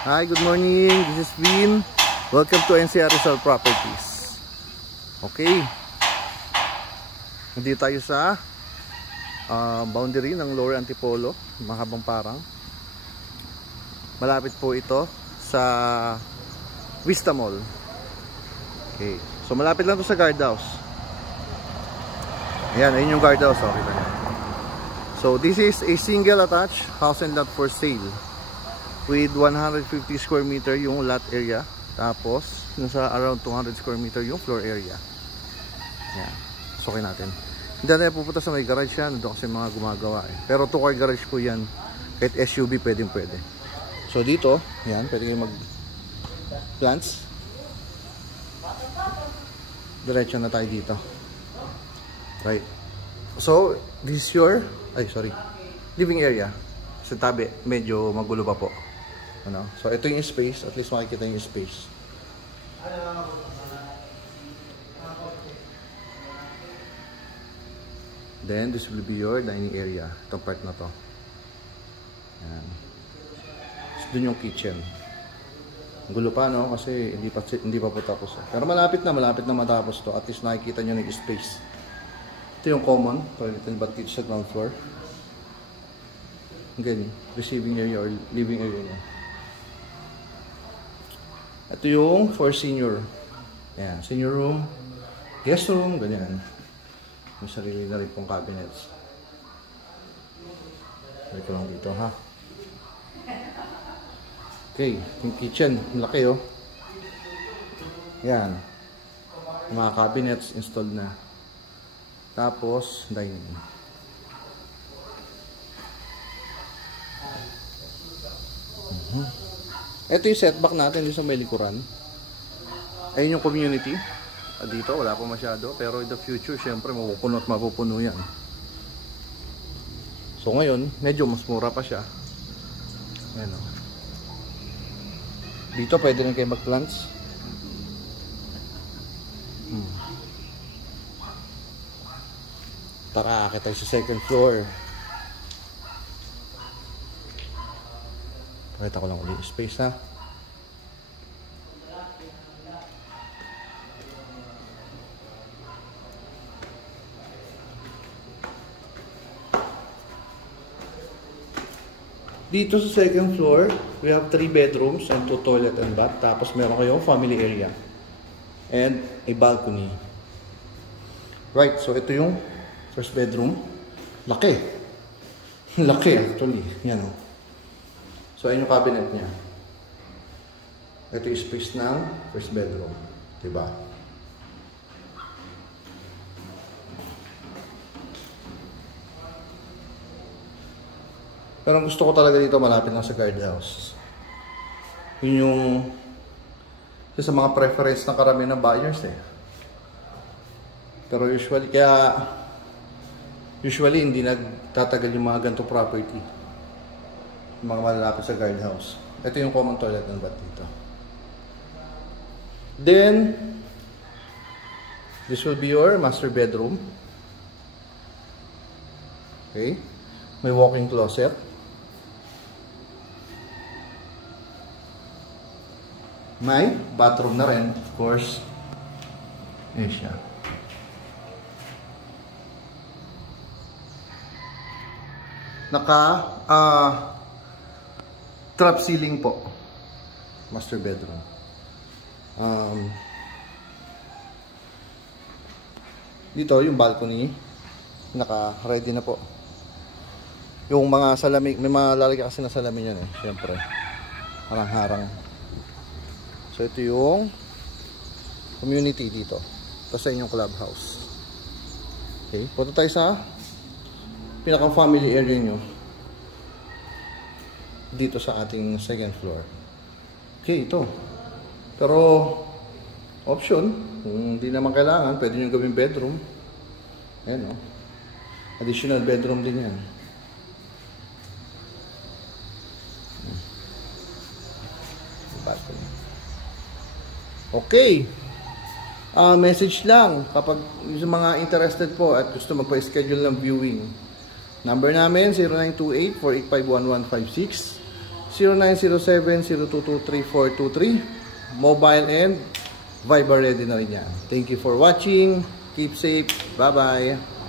Hi, good morning. This is Vin. Welcome to NCR Rizal Properties. Okay. Nandito tayo sa boundary ng Lower Antipolo, Mahabang Parang. Malapit po ito sa Vista Mall. Okay. So malapit lang to sa guardhouse. Ayan, ayun yung guardhouse. Okay, kita niyo. So this is a single attached house and lot for sale with 150 square meter yung lot area, tapos nasa around 200 square meter yung floor area. Ayan, sukin natin. Hindi na pupunta sa may garage yan, doon kasi mga gumagawa eh. Pero 2-car garage po yan, kahit SUV pwede. So dito, yan, pwede kayo mag plants. Diretso na tayo dito. Right. So this is your living area. Sa tabi, medyo magulo pa po. Ano? So ito yung space, at least makikita yung space. Then this will be your dining area. Itong part na to. Ayan. So dun yung kitchen. Gulo pa, no? Kasi hindi pa po tapos. Pero malapit na matapos to. At least nakikita nyo ng space. Ito yung common toilet and bath sa ground floor. Ganyan, receiving area or living area niya. Ito yung for senior. Ayan, senior room, guest room, ganyan. May sarili na rin pong cabinets. Balik ko lang dito, ha? Okay, yung kitchen, malaki oh. Ayan, mga cabinets installed na. Tapos, dining. Ito yung setback natin dito sa may likuran. Ayun yung community. Dito wala pa masyado, pero in the future syempre mapupuno at mapupuno yan. So ngayon medyo mas mura pa siya. Ayan o. Dito pwede rin kayo mag plants. Tara, kita sa second floor. Pakita ko lang ulit yung space, ha. Dito sa second floor, we have 3 bedrooms and 2 toilet and bath. Tapos meron kayong family area and a balcony. Right, so ito yung first bedroom. Laki. Laki actually. Yan o. So, ayun yung cabinet niya. Ito yung space ng first bedroom. Diba? Pero ang gusto ko talaga dito, malapit lang sa guardhouse. Yun yung sa mga preference ng karamihan ng buyers eh. Pero usually hindi nagtatagal yung mga ganito property. Mga malalapit sa guardhouse. Ito yung common toilet and bath dito. Then this will be your master bedroom. Okay, may walk-in closet. May bathroom na rin, of course. Ayan siya. Trap ceiling po. Master bedroom. Dito yung balcony. Naka-ready na po. Yung mga salamin, may mga lalagyan kasi na salamin yan eh. Siyempre. Harang-harang. So ito yung community dito. Tapos sa inyong clubhouse. Okay. Punta tayo sa pinaka-family area nyo. Dito sa ating second floor. Okay, ito. Pero option, kung hindi naman kailangan, pwede nyo gawing bedroom. Ayan o. Additional bedroom din yan. Okay. Message lang kapag yung mga interested po at gusto magpa-schedule ng viewing. Number namin 0928-485-1156. 0907-022-3423. Mobile and Viber ready na rin yan. Thank you for watching. Keep safe. Bye-bye.